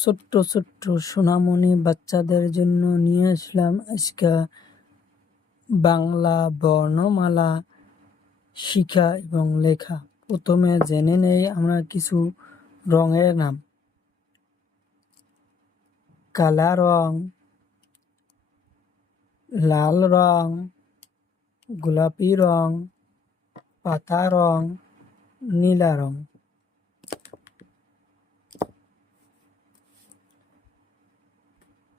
ছোট্ট ছোট্ট সোনামণি বাচ্চাদের জন্য নিয়ে আসলাম আজকে বাংলা বর্ণমালা শিখা এবং লেখা। প্রথমে জেনে নেই আমরা কিছু রঙের নাম। কালা রং, লাল রং, গোলাপি রং, পাতা রং, নীলা রং।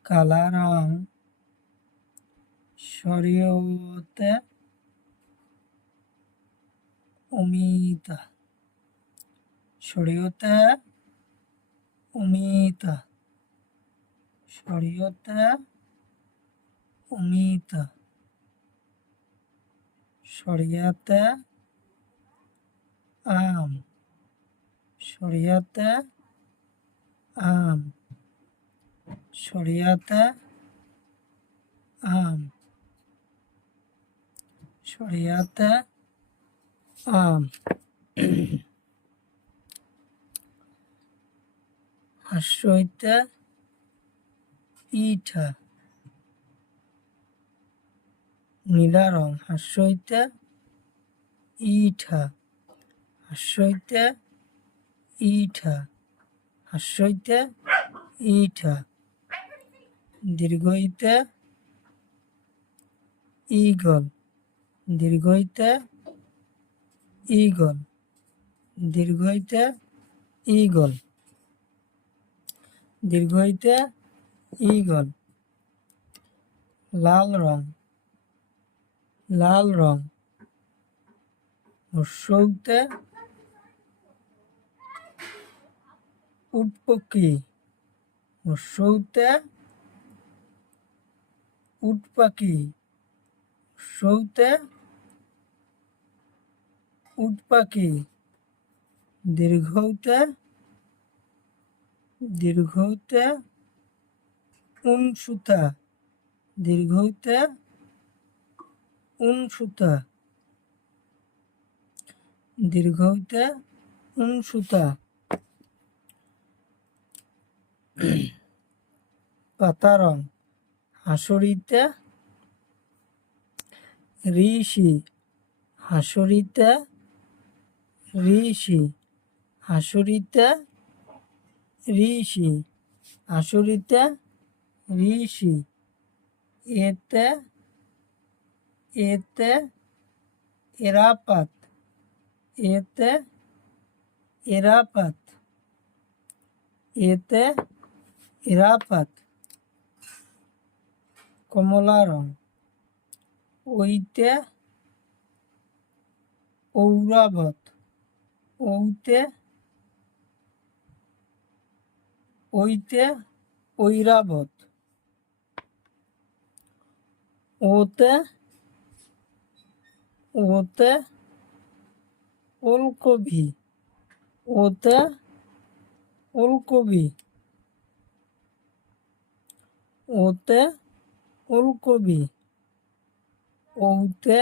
কালা রং শরীয়তে অমিতা, শরীয়তে অমিতা, শরীয়তে অমিতা, শরিয়াতে আম, শরিয়াতে আম, শরিয়াতে আম, শরিয়াতে আম। হাস্যইতে ইটা, নীলা রং হাস্যইতে ইটা, হাস্যইতে ইটা, হাস্যইতে ইটা। দীর্ঘইতে ঈগল, দীর্ঘইতে ঈগল, দীর্ঘইতে ঈগল, দীর্ঘইতে ঈগল। লাল রং, লাল রং হর্ষৌতে উটপকি, হর্ষৌতে উটপাখি, হর্ষৌতে উটপাখি। দীর্ঘৌতে, দীর্ঘৌতে উনসুতা, দীর্ঘৌতে উনসুতা, দীর্ঘৌতে উনসুতা। পাতা রং হাসরিতে ঋষি, হাসরিতে ঋষি, হাসরিতে ঋষি, হাসরিতে ঋষি। এতে, এতে এরাপাত, এতে এরাপাত, এতে এরাপাত। কমলা রং ওইতে ঔরাবত, ওইতে ওইতে ঐরাবত। ওতে, ওতে ওলকবি, ওতে ওলকবি, ওতে ওলকবি। ওতে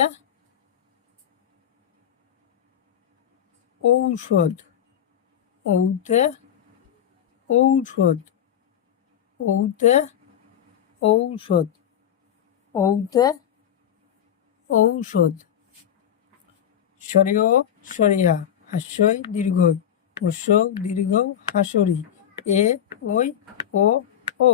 ঔষধ, ওতে ঔষধ, ওতে ঔষধ, ওতে ঔষধ। শরীয় শরিয়া হাস্যই দীর্ঘই, হর্ষ দীর্ঘ হাসরি, এ ওই ও ও।